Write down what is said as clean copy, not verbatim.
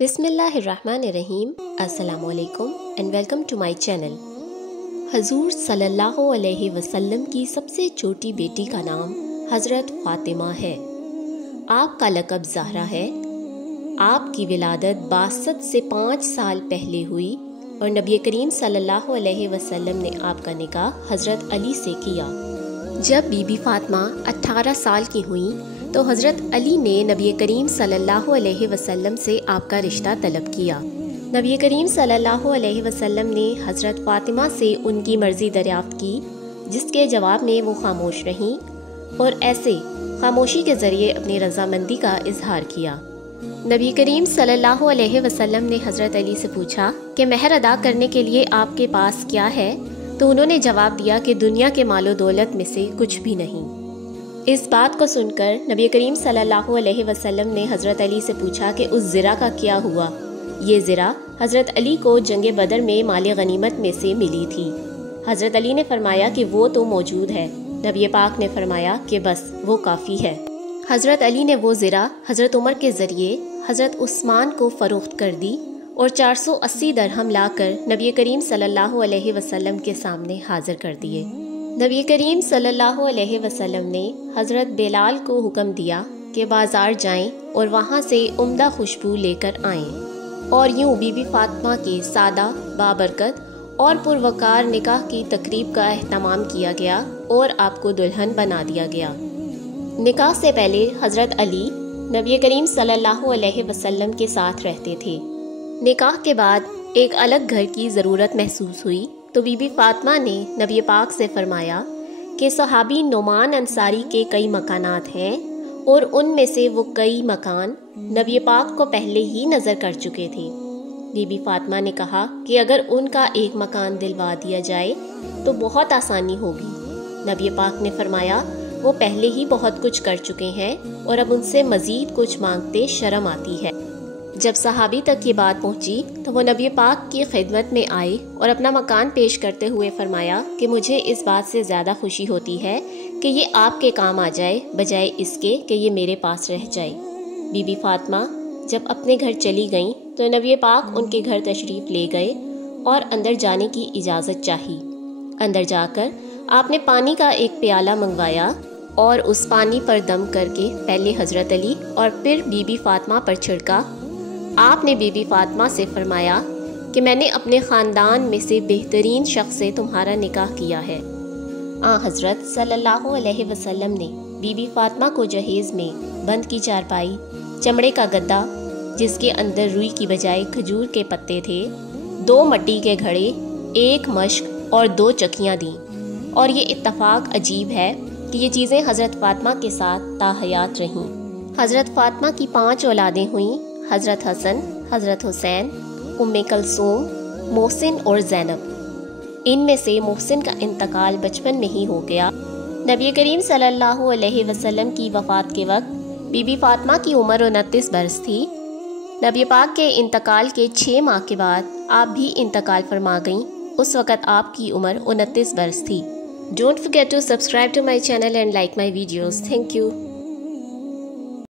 बिस्मिल्लाहिर्रहमानिर्रहीम। अस्सलाम वालेकुम and welcome to my channel. हजूर सल्लल्लाहु अलैहि वसल्लम की सबसे छोटी बेटी का नाम हज़रत फ़ातिमा है। आपका लक़ब ज़हरा है। आपकी विलादत बासत से 5 साल पहले हुई और नबी करीम सल्लल्लाहु अलैहि वसल्लम ने आपका निकाह हज़रत अली से किया। जब बीबी फ़ातिमा 18 साल की हुई तो हज़रत अली ने नबी करीम सल्लल्लाहु अलैहि वसल्लम से आपका रिश्ता तलब किया। नबी करीम सल्लल्लाहु अलैहि वसल्लम ने हज़रत फ़ातिमा से उनकी मर्ज़ी दरियाफ़्त की, जिसके जवाब में वो खामोश रहीं और ऐसे खामोशी के ज़रिए अपनी रज़ामंदी का इजहार किया। नबी करीम सल्लल्लाहु अलैहि वसल्लम ने हज़रत अली से पूछा कि महर अदा करने के लिए आपके पास क्या है, तो उन्होंने जवाब दिया कि दुनिया के मालो दौलत में से कुछ भी नहीं। इस बात को सुनकर नबी करीम सल्लल्लाहु अलैहि वसल्लम ने हज़रत अली से पूछा कि उस ज़रा का क्या हुआ। ये ज़रा हज़रत अली को जंग बदर में माल गनीमत में से मिली थी। हज़रत अली ने फरमाया कि वो तो मौजूद है। नबी पाक ने फरमाया कि बस वो काफ़ी है। हज़रत अली ने वो ज़रा हज़रत उमर के ज़रिए हज़रत उस्मान को फ़रोख्त कर दी और 480 दरहम लाकर नबी करीम सल्लल्लाहु अलैहि वसल्लम के सामने हाजिर कर दिए। नबी करीम सल्लल्लाहु अलैहि वसल्लम ने हज़रत बिलाल को हुक्म दिया कि बाज़ार जाएं और वहाँ से उम्दा खुशबू लेकर आएं। और यूँ बीबी फ़ातिमा के सादा बाबरकत और पुरवकार निकाह की तकरीब का एहतमाम किया गया और आपको दुल्हन बना दिया गया। निकाह से पहले हज़रत अली नबी करीम सल्लल्लाहु अलैहि वसल्लम के साथ रहते थे। निकाह के बाद एक अलग घर की ज़रूरत महसूस हुई तो बीबी फ़ातिमा ने नबी पाक से फरमाया कि सहाबी नुमान अंसारी के कई मकानात हैं और उनमें से वो कई मकान नबी पाक को पहले ही नज़र कर चुके थे। बीबी फ़ातिमा ने कहा कि अगर उनका एक मकान दिलवा दिया जाए तो बहुत आसानी होगी। नबी पाक ने फरमाया वो पहले ही बहुत कुछ कर चुके हैं और अब उनसे मज़ीद कुछ मांगते शर्म आती है। जब सहाबी तक ये बात पहुंची तो वो नबी पाक की खिदमत में आए और अपना मकान पेश करते हुए फरमाया कि मुझे इस बात से ज़्यादा खुशी होती है कि ये आपके काम आ जाए बजाय इसके कि ये मेरे पास रह जाए। बीबी फ़ातिमा जब अपने घर चली गईं तो नबी पाक उनके घर तशरीफ़ ले गए और अंदर जाने की इजाज़त चाही। अंदर जाकर आपने पानी का एक प्याला मंगवाया और उस पानी पर दम करके पहले हज़रत अली और फिर बीबी फ़ातिमा पर छिड़का। आपने बीबी फ़ातिमा से फरमाया कि मैंने अपने ख़ानदान में से बेहतरीन शख्स से तुम्हारा निकाह किया है। हज़रत सल्लल्लाहु अलैहि वसल्लम ने बीबी फ़ातिमा को जहेज़ में बंद की चारपाई, चमड़े का गद्दा जिसके अंदर रुई की बजाय खजूर के पत्ते थे, 2 मट्टी के घड़े, 1 मश्क और 2 चक्कियाँ दी। और ये इत्तफ़ाक़ अजीब है कि ये चीज़ें हज़रत फ़ातिमा के साथ ताहयात रहीं। हज़रत फ़ातिमा की 5 औलादें हुईं: हज़रत हसन, हज़रत हुसैन, उम्मे कलसूम, मोहसिन और ज़ैनब। इनमें से मोहसिन का इंतकाल बचपन में ही हो गया। नबी करीम सल्लल्लाहु अलैहि वसल्लम की वफ़ात के वक्त बीबी फ़ातिमा की उम्र 29 बरस थी। नबी पाक के इंतकाल के 6 माह के बाद आप भी इंतकाल फरमा गईं। उस वक़्त आपकी उम्र 29 बरस थी। Don't forget to subscribe to my channel and like my videos. Thank you.